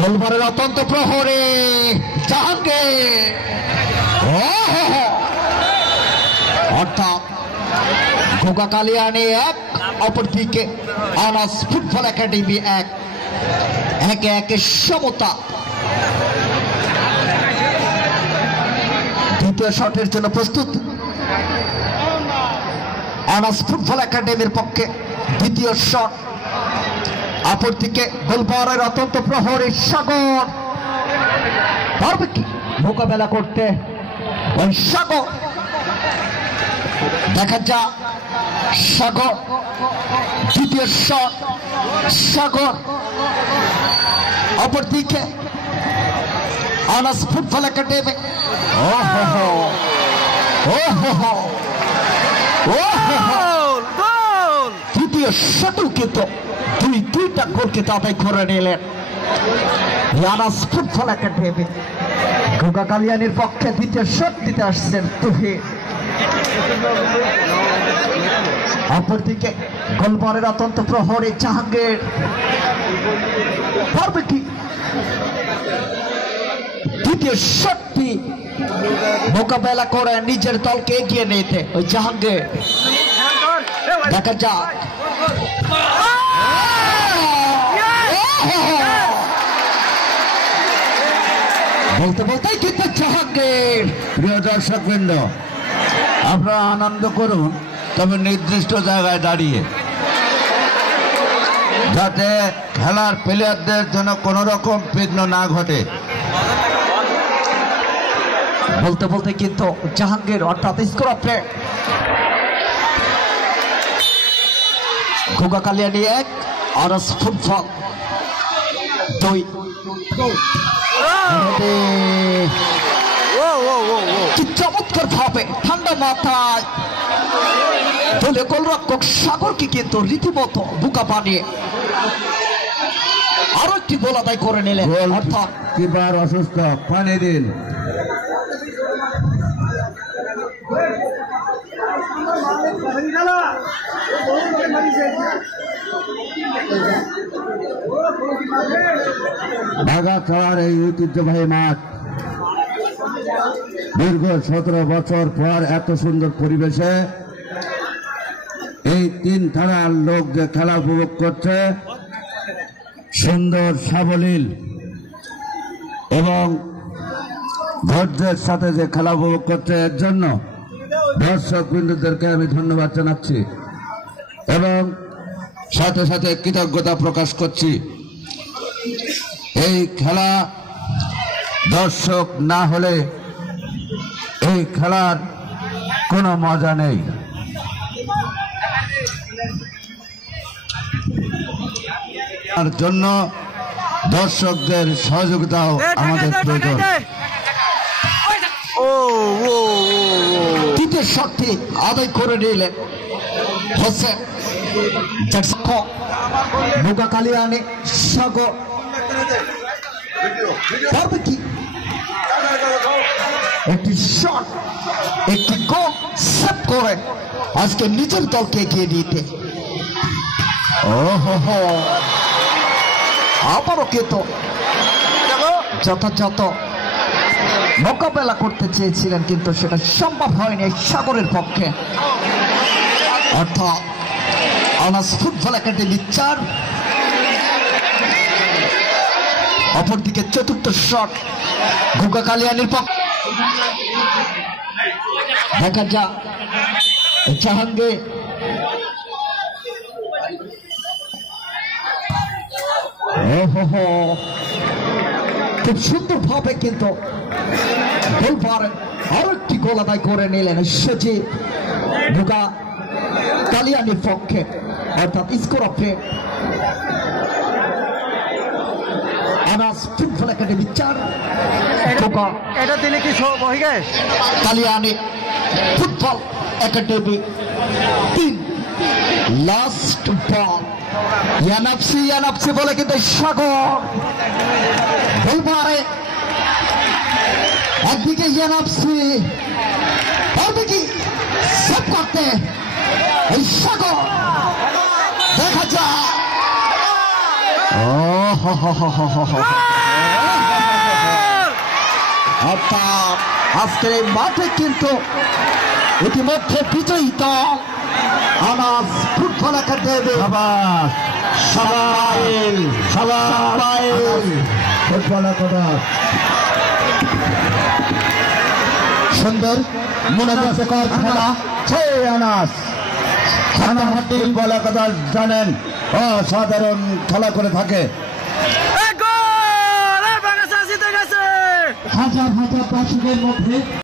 গোলবারের অত্যন্ত প্রহরে জাহাঙ্গীর অর্থাৎ ঘোগা কালিয়ানি এক, অপরদিকে আনাস ফুটবল একাডেমি এক, একে একে সমতা। দ্বিতীয় শটের জন্য প্রস্তুত আনাস ফুটবল একাডেমির পক্ষে দ্বিতীয় শট। অপরদিকে গোলবারের অত্যন্ত প্রহরী সাগর পারবে কি মোকাবেলা করতে? ওই সাগর, দেখা যাক সাগর দ্বিতীয় শট। সাগর অপরদিকে আনাস ফুটবল একাডেমি। তৃতীয় শটও কিন্তু দুইটা গোলকে আদায় করে নিলেন আনাস ফুটবল একাডেমি। ঘোগা কালিয়ানির পক্ষে দ্বিতীয় শট দিতে আসছেন তুহিন। অপরদিকে গোলবারের অত্যন্ত প্রহরী জাহাঙ্গীর পারবে কি দ্বিতীয় শটটি মোকাবেলা করে নিজের দলকে এগিয়ে নিতে? ওই জাহাঙ্গীর, দেখা যাক বলতে বলতেই কিন্তু জাহাঙ্গীর। প্রিয় দর্শকবৃন্দ, আপনারা আনন্দ করুন, তবে নির্দিষ্ট জায়গায় দাঁড়িয়ে, যাতে খেলার প্লেয়ারদের জন্য কোন রকম বিঘ্ন না ঘটে। বলতে বলতে কিন্তু জাহাঙ্গীর অর্থাৎ স্কোর প্লে ঘোগা কালিয়ানি এক, আনাস ফুটবল দুই। কি চমৎকার ভাবে ঠান্ডা মাথায় দলীয় গোলরক্ষক সাগরকে কিন্তু রীতিমতো বুকা বানিয়ে আরো একটি গোল আদায় করে নিলেন। অর্থাৎ কিপার অসুস্থ, পানি দিন। ঢাকা খাওয়ার এই ঐতিহ্যবাহী মাঠ দীর্ঘ 17 বছর পর এত সুন্দর পরিবেশে এই তিন থানার লোক যে খেলা উপভোগ করছে, সুন্দর সাবলীল এবং ধৈর্যের সাথে যে খেলা উপভোগ করছে, এর জন্য দর্শক বিন্দুদেরকে আমি ধন্যবাদ জানাচ্ছি এবং সাথে সাথে কৃতজ্ঞতা প্রকাশ করছি। এই খেলা দর্শক না হলে এই খেলার কোনো মজা নেই। তার জন্য দর্শকদের সহযোগিতাও আমাদের প্রয়োজন। তৃতীয় শটটি আদায় করে নিলেন হোসেন। ঘোগা কালিয়ানি সাগর পারবে কি একটি শট, একটি গোল সেভ করে আজকে নিজের দলকে এগিয়ে দিতে? আবারও কিন্তু যথাযথ মোকাবেলা করতে চেয়েছিলেন, কিন্তু সেটা সম্ভব হয়নি সাগরের পক্ষে। অর্থাৎ আনাস ফুটবল একাডেমি 4, অপরদিকে চতুর্থ শট ঘোগা কালিয়ানির পক্ষে। দেখা যাক জাহাঙ্গীর খুব সুন্দর ভাবে কিন্তু গোলবার আরো একটি গোল আদায় করে নিলেন সজীব ঘোগা কালিয়ানির পক্ষে। অর্থাৎ score of Anas football academy 4, এটা দিলে কি হয়ে গেছে? Kalyani football academy 3। Last ball ইয়ানাপসি বলে কিন্তু সাগর গোলবারে একদিকে ইয়ানাপসি পারবে কি সেভ করতে? এই সাগর, দেখা যায় অর্থাৎ আজকের এই মাঠে কিন্তু ইতিমধ্যে বিজয়ী দল Anas football academy football academy সুন্দর মনোমুগ্ধকর খেলা। আনাস ফুটবল একাডেমি জানেন অসাধারণ খেলা করে থাকে। গোল! বাংলাদেশ জিতে গেছে। হাজার হাজার দর্শকের মধ্যে